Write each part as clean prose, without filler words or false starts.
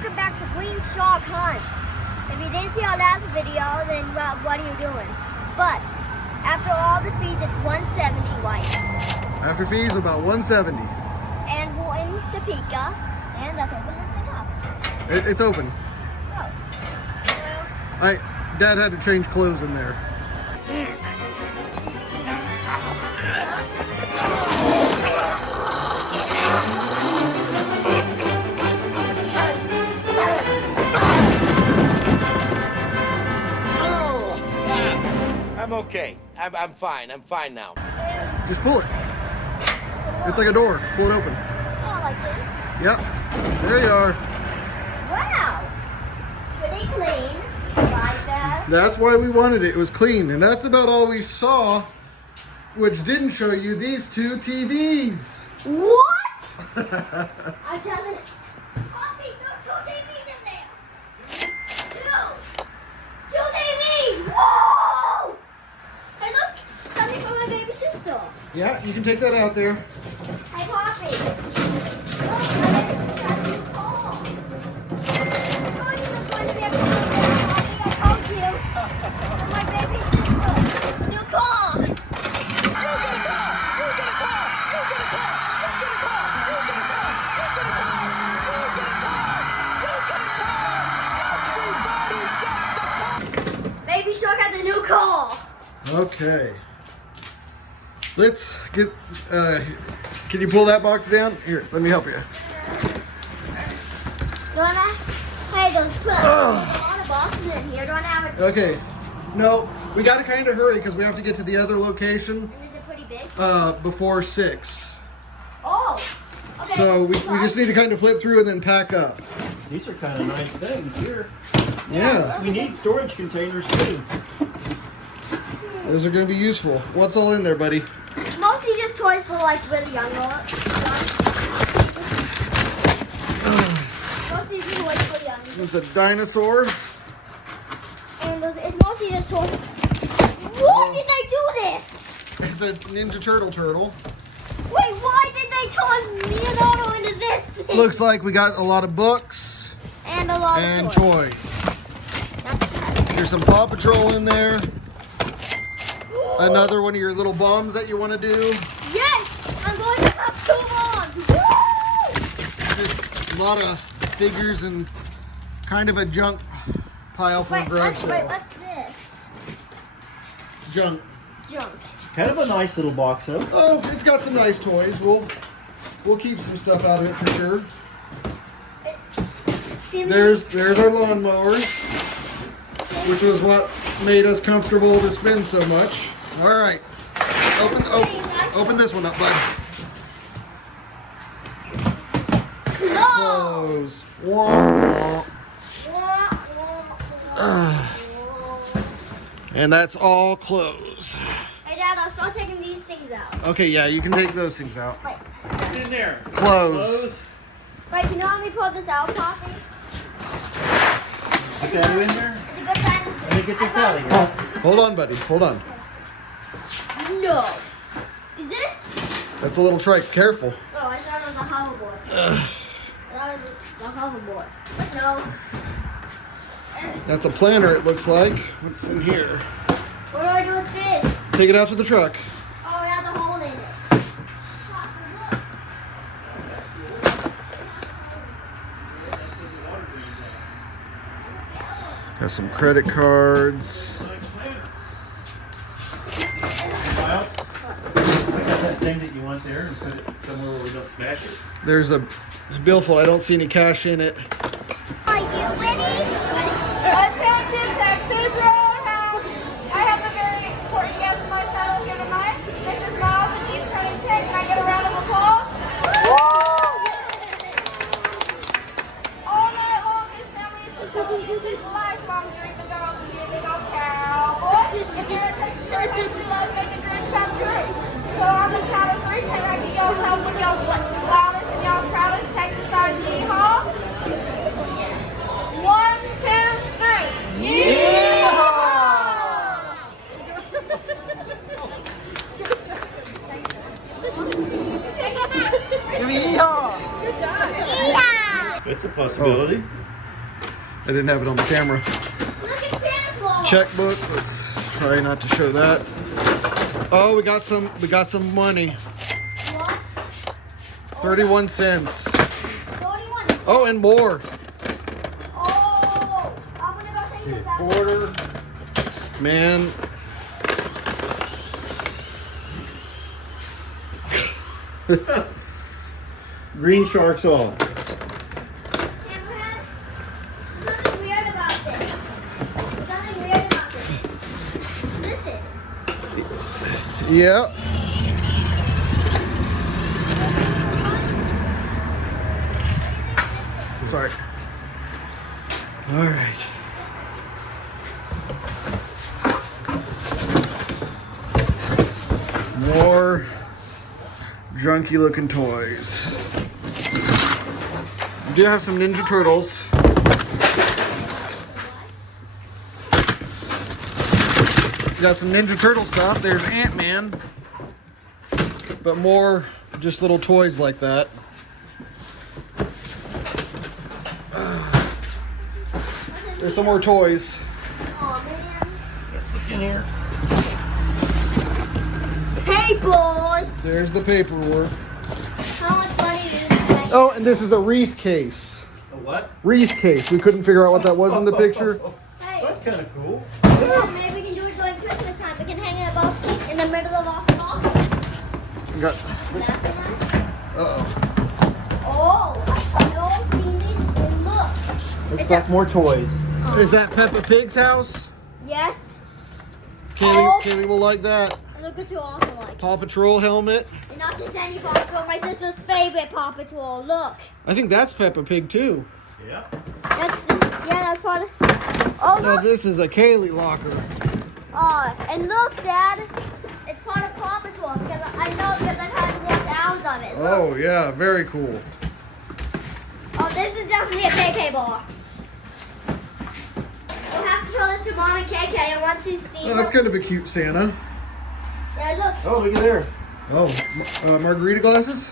welcome back to Green Shark Hunts. If you didn't see our last video, then well, what are you doing? But after all the fees, it's 170 right. After fees, about 170. And we're in Topeka, and let's open this thing up. It's open. Oh. Well, Dad had to change clothes in there. I'm okay. I'm fine. I'm fine now. Just pull it. It's like a door. Pull it open. oh, like this? Yep. There you are. Wow. Pretty clean. Like that. That's why we wanted it. It was clean. And that's about all we saw, which didn't show you these two TVs. What? I'm telling you. Poppy, there's two TVs in there. Two TVs. Whoa! Hey, look. Something for my baby sister. Yeah, you can take that out there. Hey, Poppy. Look, my baby sister has a new car. I told you this was going to be a good one, Poppy. I told you. For my baby sister. A new car. Baby Shark has a new car. Okay. Let's get, can you pull that box down? Here, let me help you. You wanna? Hey, don't put a lot of boxes in here. Do you wanna have it? Okay. No, we got to kind of hurry because we have to get to the other location And is it pretty big? before 6. Oh. Okay. So we just need to kind of flip through and then pack up. These are kind of nice things here. Yeah, We need storage containers too. those are going to be useful. What's all in there, buddy? Mostly just toys for like really young ones. Mostly just toys for young. There's a dinosaur. And it's mostly just toys. Why did they do this? It's a Ninja Turtle. Wait, why did they turn Leonardo into this thing? Looks like we got a lot of books And a lot and of toys. toys. There's some Paw Patrol in there. Another one of your little bombs that you want to do. Yes! I'm going to have 2 bombs! Woo! Just a lot of figures and kind of a junk pile for a garage Wait, sale. what's this? Junk. Junk. Kind of a nice little box though. Oh, it's got some nice toys. We'll keep some stuff out of it for sure. There's our lawnmower, which was what made us comfortable to spend so much. All right, open this one up, bud. Close. Wah, wah. And that's all close. Hey, Dad, I'll start taking these things out. Okay, yeah, you can take those things out. Wait, What's in there? Close. wait, can you help me pull this out, Poppy? Put that in there. It's a good time to Let me get this out of here. Hold on, buddy. Hold on. No. Is this? That's a little trike. Careful. Oh, I thought it was a hoverboard. I thought it was a hoverboard. But no. That's a planner, it looks like. What's in here? What do I do with this? Take it out to the truck. Oh, it has a hole in it. Got some credit cards. Miles, I got that thing that you want there and put it somewhere where we don't smash it. There's a billfold. I don't see any cash in it. Are you ready? Attention, Texas Roadhouse! I have a very important guest in my saddle here tonight. Mrs. Miles and East turning 10. Can I get a round of applause? All night long, this family is fulfilling this lifelong dream to go out and be a big old cowboy. If you're a Texas Roadhouse, we love making dreams come true. So on the count of 3, can I get y'all's help with y'all's loudest and y'all's proudest Texas side yeehaw? 1, 2, 3. Give me yeehaw! Yeah! It's a possibility. I didn't have it on the camera. Look at Santa Claus. Checkbook. Let's try not to show that. Oh, we got some money. What? 31 cents. 41. Oh, and more. Oh, I'm gonna go take this out. Quarter. Man. Green sharks off. Hammerhead, there's nothing weird about this. There's nothing weird about this. Listen. Yeah. Sorry. All right. More junky looking toys. We do have some Ninja Turtles. We got some Ninja Turtle stuff. There's Ant-Man. But more just little toys like that. There's some more toys. Oh man. Let's look in here. Papers. There's the paperwork. How much money is that? Oh, and this is a wreath case. A what? Wreath case. We couldn't figure out what that was in the picture. Hey, That's kind of cool. yeah, maybe we can do it during Christmas time. We can hang it above in the middle of our office. We got. That'd be nice. Uh-oh. Oh, I've all seen these. And look. Looks It's like a- more toys. Is that Peppa Pig's house? Yes. Kaylee will like that. And look at you also like. Paw Patrol helmet. And not just any Paw Patrol, my sister's favorite Paw Patrol. Look. I think that's Peppa Pig too. Yeah. That's part of. Oh, No, look. this is a Kaylee locker. Oh, and look, Dad. It's part of Paw Patrol because I know because I've had to watch hours of it. Look. Oh yeah, very cool. Oh, this is definitely a KK box. We'll have to show this to Mom and KK, and once he sees Oh, that's it. kind of a cute Santa. Yeah, look. Oh, look at there. Oh, margarita glasses.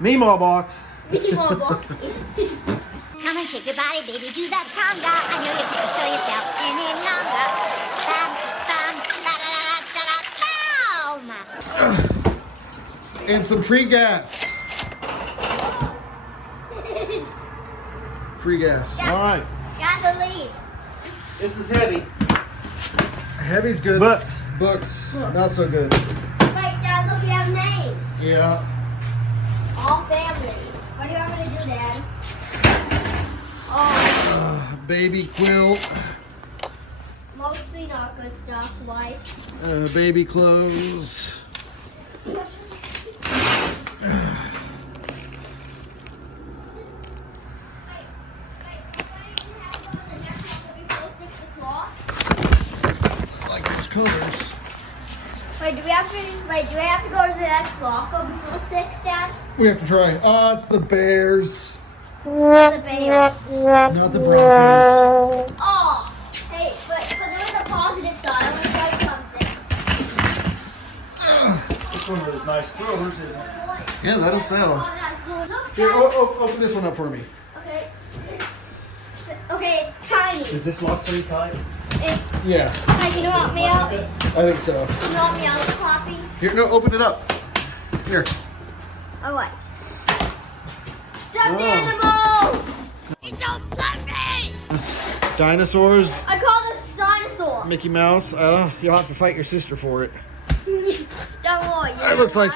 Meemaw box. Meemaw box. Come and shake your body, baby, do that conga. I know you can't show yourself any longer. Bam, bam, da da da da da, boom. And some free gas. Free gas. Yes. All right. Gasoline. This is heavy. Heavy's good. Books. Books. Not so good. Wait, Dad, look, we have names. Yeah. All family. What do you want me to do, Dad? Oh, Baby quilt. mostly not good stuff, like. Baby clothes. I like those colors. Wait, do we have to go to the next locker before 6, Dad? We have to try. It's the Bears, The Bears. not the Broncos. Oh, hey, but there was a positive side. I want to try something. This one of those nice throwers, isn't it? Yeah, that'll sell. Look, Here, open this one up for me. Okay. Okay, it's tiny. Is this lock pretty tight? Yeah, Hey, can you help me out? I think so. Can you help me out, Poppy? Here, no, open it up. Here. All right. Stuffed Oh. animals. It's so fluffy! This dinosaurs, I call this dinosaur. Mickey Mouse. You'll have to fight your sister for it. Don't worry. That looks like-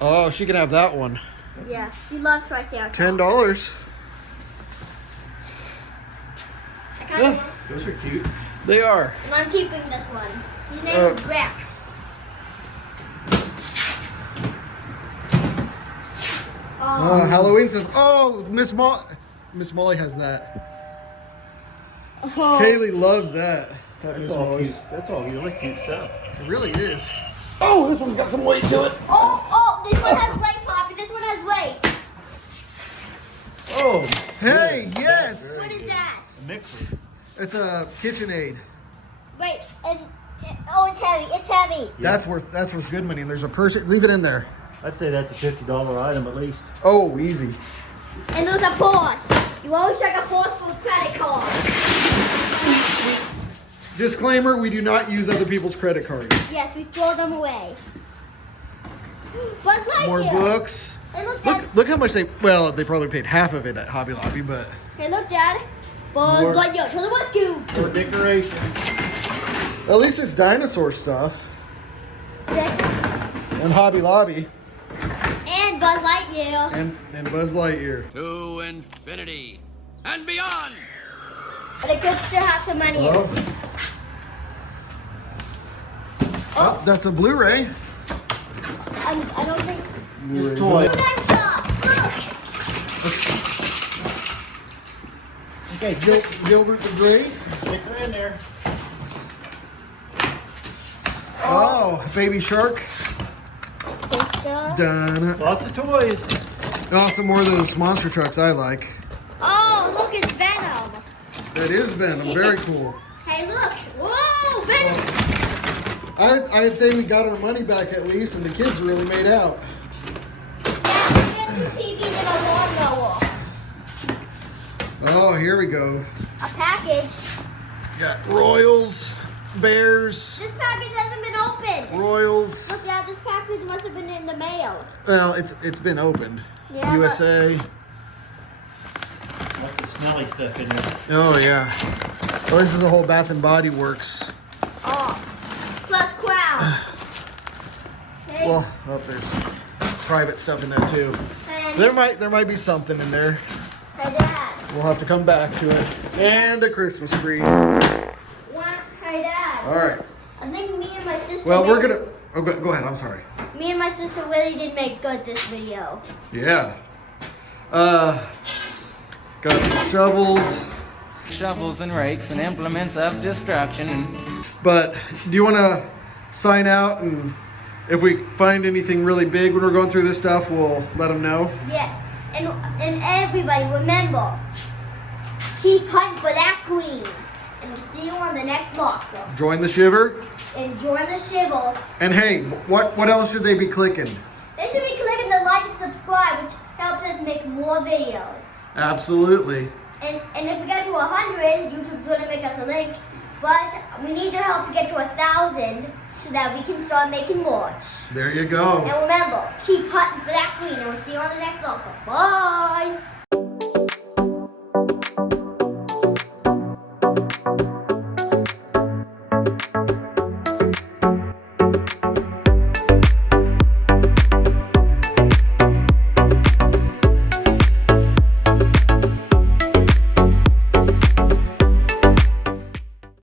Oh, she can have that one. Yeah, she loves Triceratops. $10. I kind of Yeah. love. Those are cute. They are. And I'm keeping this one. His name is Rex. Halloween stuff. Oh, Miss Molly has that. Oh. Kaylee loves that. That That's Miss all Molly's. cute. That's all really cute stuff. It really is. Oh, this one's got some weight to it. Oh, this one has legs, Poppy. This one has legs. Oh, Hey, yes. What is that? a mixer. It's a KitchenAid. Wait, and oh, it's heavy. It's heavy. That's worth good money. And there's a person. Leave it in there. I'd say that's a $50 item at least. Oh, easy. And those are paws. You always check a paws for a credit card. Disclaimer, we do not use other people's credit cards. Yes, we throw them away. Buzz Lightyear. More books. Hey, look, Dad. Look how much they probably paid half of it at Hobby Lobby, but Hey, look, Dad. Buzz More. Lightyear to the rescue. Or decoration. at least it's dinosaur stuff. And Hobby Lobby. And Buzz Lightyear. And Buzz Lightyear. To infinity and beyond. But it could still have some money in Oh. it. Oh, that's a Blu-ray. I don't think. Just toy. Nunchucks, look. Okay, Gilbert the Great. stick her in there. Oh, Baby Shark. Sister. Done. Lots of toys. Oh, some more of those monster trucks I like. Oh, look, it's Venom. That is Venom. Very cool. Hey, look. Whoa, Venom. I'd say we got our money back at least, and the kids really made out. Yeah, we get 2 TVs and a lawnmower. Oh, here we go. A package. Got Royals, Bears, This package hasn't been opened. Royals. Look, Dad, this package must have been in the mail. Well, it's been opened. Yeah, USA. Lots of smelly stuff in there. Oh yeah. Well, this is a whole Bath and Body Works. Oh, plus crowns. See? Well, there's private stuff in there too. And There might be something in there. hey, Dad. We'll have to come back to it. And a Christmas tree. Hey, Dad. All right. I think me and my sister. Well, we're gonna. Oh, go ahead. I'm sorry. Me and my sister really did make good this video. Yeah. Got some shovels. Shovels and rakes and implements of destruction. But do you want to sign out, and if we find anything really big when we're going through this stuff, we'll let them know? Yes, and everybody remember, keep hunting for that queen. And we'll see you on the next locker. Join the shiver. And join the shivel. And hey, what else should they be clicking? They should be clicking the like and subscribe, which helps us make more videos. Absolutely. And if we get to 100, YouTube's gonna make us a link. But we need your help to get to 1,000 so that we can start making merch. There you go. And remember, keep hunting for that queen, and we'll see you on the next locker. Bye!